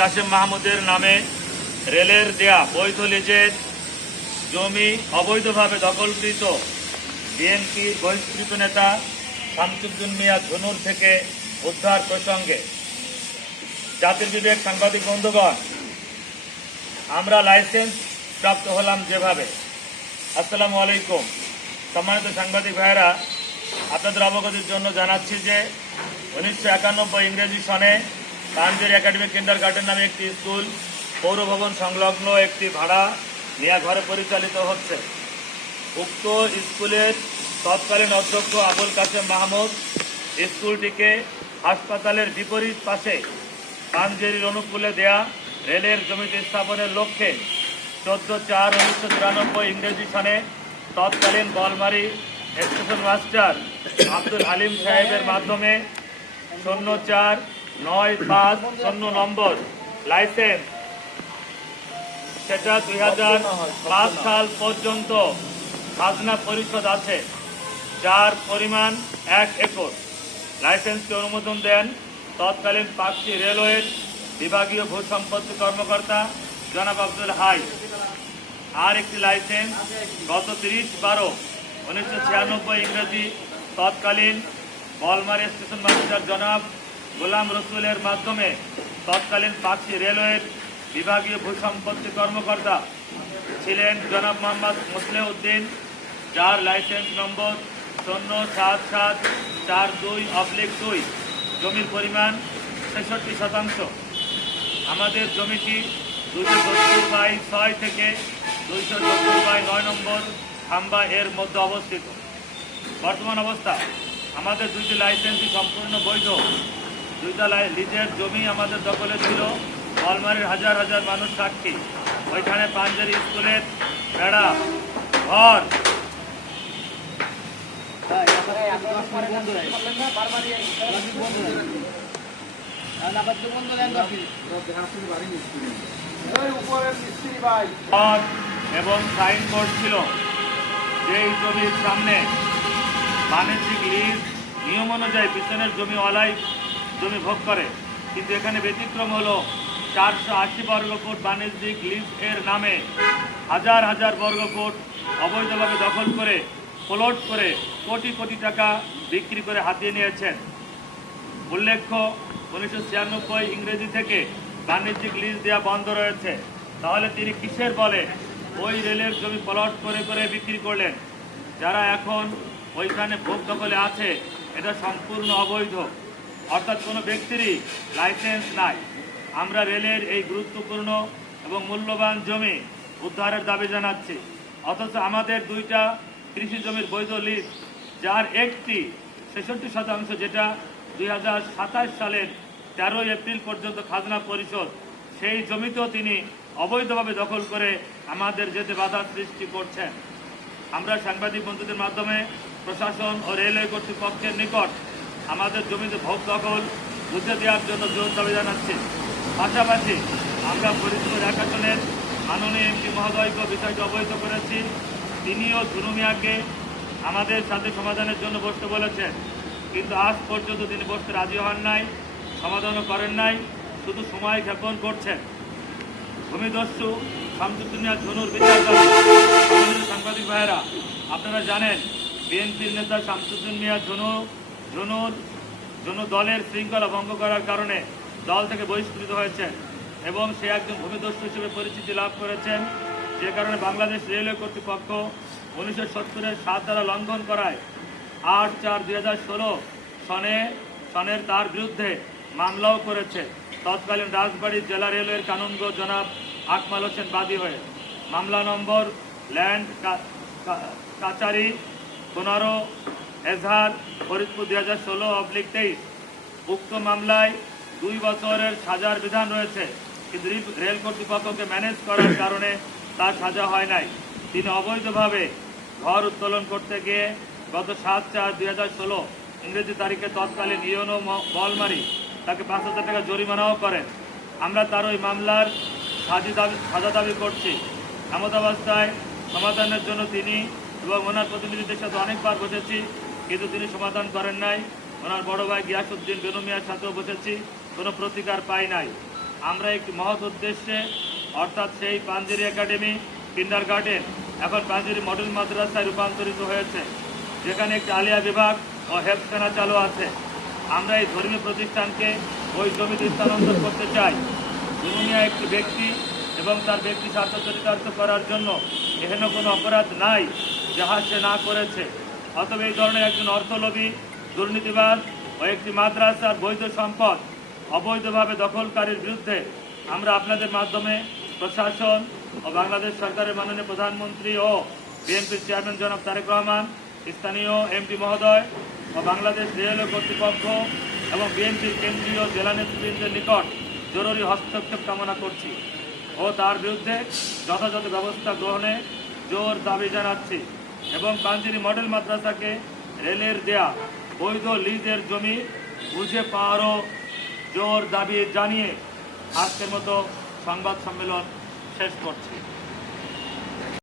কাশেম মাহমুদের নামে রেলের দেয়া বৈধ লিজের জমি অবৈধভাবে দখলকৃত বিএনপির বহিষ্কৃত নেতা শামসুদ্দিন মিয়া ঝুনুর থেকে উদ্ধার প্রসঙ্গে জাতির বিবেক সাংবাদিক বন্ধুগণ, আমরা লাইসেন্স প্রাপ্ত হলাম যেভাবে। আসসালামু আলাইকুম। সম্মানিত সাংবাদিক ভাইয়েরা, আপনাদের অবগতির জন্য জানাচ্ছি যে 1991 ইংরেজি সনে পাঞ্জেরি একাডেমিক কিন্ডারগার্টেন নামে একটি স্কুল পৌর ভবন সংলগ্ন একটি ভাড়া নেয়া ঘরে পরিচালিত হচ্ছে। উক্ত স্কুলের তৎকালীন অধ্যক্ষ আবুল কাশেম মাহমুদ স্কুলটিকে হাসপাতালের বিপরীত পাশে পাঞ্জেরির অনুকূলে দেয়া রেলের জমিতে স্থাপনের লক্ষ্যে 14/4/1993 ইংরেজি সনে তৎকালীন বলমারি স্টেশন মাস্টার আব্দুল হালিম সাহেবের মাধ্যমে 0495 নম্বর লাইসেন্স, সেটা 2005 সাল পর্যন্ত খাজনা পরিষদ আছে, যার পরিমাণ 1 একর। লাইসেন্সকে অনুমোদন দেন তৎকালীন পাকশি রেলওয়ের বিভাগীয় ভূসম্পত্তি কর্মকর্তা জনাব আব্দুল হাই। আর একটি লাইসেন্স গত 30/12/1996 ইংরেজি তৎকালীন বলমারি স্টেশন মাস্টার জনাব গোলাম রসুলের মাধ্যমে তৎকালীন পাকশি রেলওয়ের বিভাগীয় ভূসম্পত্তি কর্মকর্তা ছিলেন জনাব মোহাম্মদ মুসলিহ উদ্দিন, যার লাইসেন্স নম্বর 07742/2। জমির পরিমাণ 66%। আমাদের জমিটি 270/6 থেকে 270/9 নম্বর খাম্বা এর মধ্যে অবস্থিত। বর্তমান অবস্থা, আমাদের দুইটি লাইসেন্সই সম্পূর্ণ বৈধ। দুইটা লিজের জমি আমাদের দখলে ছিল। বলমারির হাজার হাজার মানুষ সাক্ষী। ওইখানে পাঞ্জেরি স্কুলের বেড়া, ঘর, এবং সাইনবোর্ড ছিল। যেই জমির সামনে বাণিজ্যিক লিজ নিয়ম অনুযায়ী পিছনের জমিওয়ালাই জমি ভোগ করে, কিন্তু এখানে ব্যতিক্রম হলো 480 বর্গফুট বাণিজ্যিক লিজ এর নামে হাজার হাজার বর্গফুট অবৈধভাবে দখল করে প্লট করে কোটি কোটি টাকা বিক্রি করে হাতিয়ে নিয়েছেন। উল্লেখ্য, 1996 ইংরেজি থেকে বাণিজ্যিক লিজ দেওয়া বন্ধ রয়েছে। তাহলে তিনি কিসের বলে ওই রেলের জমি প্লট করে করে বিক্রি করলেন? যারা এখন ওইখানে ভোগ দখলে আছে, এটা সম্পূর্ণ অবৈধ, অর্থাৎ কোনো ব্যক্তিরই লাইসেন্স নাই। আমরা রেলের এই গুরুত্বপূর্ণ এবং মূল্যবান জমি উদ্ধারের দাবি জানাচ্ছি। অথচ আমাদের দুইটা কৃষি জমির বৈধ লিজ, যার একটি 66%, যেটা 2027 সালের 13 এপ্রিল পর্যন্ত খাজনা পরিষদ, সেই জমিতেও তিনি অবৈধভাবে দখল করে আমাদের যেতে বাধা সৃষ্টি করছেন। আমরা সাংবাদিক বন্ধুদের মাধ্যমে প্রশাসন ও রেলওয়ে কর্তৃপক্ষের নিকট আমাদের জমিতে ভোগ দখল বুঝে দেওয়ার জন্য জোর দাবি জানাচ্ছি। পাশাপাশি আমরা ফরিদপুর 1 আসনের মাননীয় এমপি মহোদয়কে বিষয়টি অবহিত করেছি। তিনিও ঝুনু মিয়াকে আমাদের সাথে সমাধানের জন্য বসতে বলেছেন, কিন্তু আজ পর্যন্ত তিনি বসতে রাজি হন নাই, সমাধানও করেন নাই, শুধু সময় ক্ষেপণ করছেন। ভূমিদস্যু শামসুদ্দিন মিয়া ঝুনুর বিচার দাবি। সাংবাদিক ভাইয়েরা, আপনারা জানেন বিএনপির নেতা শামসুদ্দিন মিয়া ঝুনু দলের শৃঙ্খলা ভঙ্গ করার কারণে দল থেকে বহিষ্কৃত হয়েছেন এবং সে একজন ভূমিদস্যু হিসেবে পরিচিতি লাভ করেছেন, যে কারণে বাংলাদেশ রেলওয়ে কর্তৃপক্ষ 1970-এর 7 ধারা লঙ্ঘন করায় 8/4/2016 সনের তার বিরুদ্ধে মামলাও করেছে। তৎকালীন রাজবাড়ী জেলা রেলওয়ের কানুনগো জনাব আকমাল হোসেন বাদী হয়ে মামলা নম্বর ল্যান্ড কাচারি 15 এজহার ফরিদপুর 2016/23। উক্ত মামলায় 2 বছরের সাজার বিধান রয়েছে, কিন্তু রেল কর্তৃপক্ষকে ম্যানেজ করার কারণে তার সাজা হয় নাই। তিনি অবৈধভাবে ঘর উত্তোলন করতে গিয়ে গত 7/4/2016 ইংরেজি তারিখে তৎকালীন ইউনো বলমারি তাকে 5,000 টাকা জরিমানাও করেন। আমরা তার ওই মামলার সাজা দাবি করছি। এমতাবস্থায় সমাধানের জন্য তিনি এবং ওনার প্রতিনিধিদের সাথে অনেকবার বসেছি, কিন্তু তিনি সমাধান করেন নাই। ওনার বড় ভাই গিয়াসউদ্দিন বেনু মিয়ার সাথেও বসেছি, কোনো প্রতিকার পাই নাই। আমরা একটি মহৎ উদ্দেশ্যে অর্থাৎ সেই পাঞ্জেরি একাডেমি কিন্ডার গার্ডেন এখন পাঞ্জেরি মডেল মাদ্রাসায় রূপান্তরিত হয়েছে, যেখানে একটি আলিয়া বিভাগ ও হেফখানা চালু আছে। আমরা এই ধর্মীয় প্রতিষ্ঠানকে ওই জমিতে স্থানান্তর করতে চাই। দুনিয়া একটি ব্যক্তি এবং তার ব্যক্তি স্বার্থ চরিতার্থ করার জন্য এখানে কোনো অপরাধ নাই যাহা সে না করেছে। অতএব এই ধরনের একজন অর্থলোভী দুর্নীতিবাদ ও একটি মাদ্রাসার বৈধ সম্পদ অবৈধভাবে দখলকারীর বিরুদ্ধে আমরা আপনাদের মাধ্যমে প্রশাসন ও বাংলাদেশ সরকারের মাননীয় প্রধানমন্ত্রী ও বিএনপির চেয়ারম্যান জনাব তারেক রহমান, স্থানীয় এমপি মহোদয় ও বাংলাদেশ রেলওয়ে কর্তৃপক্ষ এবং বিএনপির কেন্দ্রীয় জেলা নেতৃবৃন্দের নিকট জরুরি হস্তক্ষেপ কামনা করছি ও তার বিরুদ্ধে যথাযথ ব্যবস্থা গ্রহণে জোর দাবি জানাচ্ছি এবং পাঞ্জেরি মডেল মাদ্রাসাকে রেলের দেয়া বৈধ লিজের জমি বুঝে পাওয়ারও জোর দাবি জানিয়ে আজকের মতো সংবাদ সম্মেলন শেষ করছি।